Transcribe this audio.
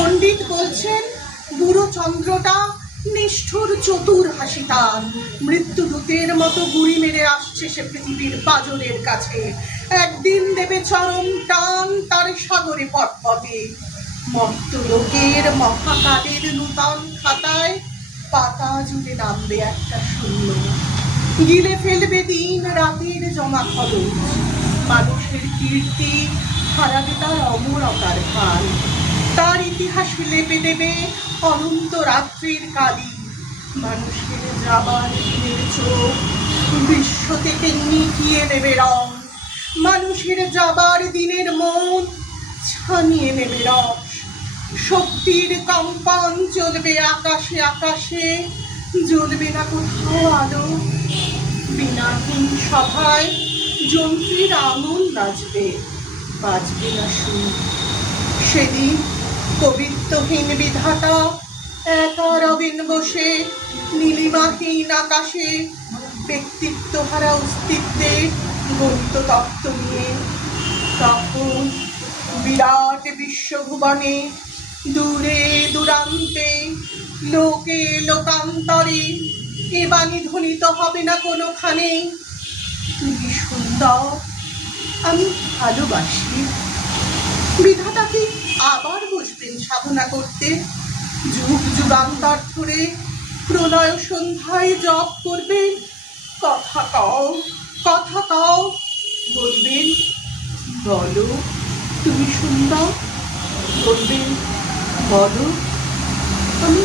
পণ্ডিত বলছেন বুড়ো চন্দ্রটা নিষ্ঠুর চতুর হাসি তার, মৃত্যুদূতের মতো গুড়ি মেরে আসছে সে পৃথিবীর পাজরের কাছে। একদিন দেবে চরম টান তার সাগরে পটপটে, মর্ত লোকের মহাকালের নূতন খাতায় পাতা জুড়ে নামবে একটা শূন্য, গিলে ফেলবে দিন রাতের জমা খরচ। মানুষের কীর্তি হারাবে তার অমরতার ভান, তার ইতিহাস লেপে দেবে অনন্ত রাত্রির কালি। মানুষের যাবার দিনের চোখ বিশ্ব থেকে নিকিয়ে নেবে রং, মানুষের যাবার দিনের মন ছানিয়ে নেবে রস। শক্তির কম্পন চলবে আকাশে আকাশে, জ্বলবে না কোথাও আলো। বিনাহীন সভায় যন্ত্রীর আঙুল নাচবে, বাজবে না সুর। সেদিন কবিত্বহীন বিধাতা একা রবেন বসে নীলিমাহীন আকাশে, ব্যক্তিত্বহারা অস্তিত্বে গণিত তত্ত্ব নিয়ে। তখন বিরাট বিশ্বভুবনে দূরে দূরান্তে লোকে লোকান্তরে এ বাণী ধ্বনিত হবে না কোনোখানে, তুমি সুন্দর, আমি ভালোবাসি। বিধাতাকে আবার বসবেন সাধনা করতে, যুগ যুগান্তর ধরে প্রলয় সন্ধ্যায় জপ করবেন। কথা কও, কথা কও, বলবেন বলো তুমি সুন্দর, বলবেন বলো আমি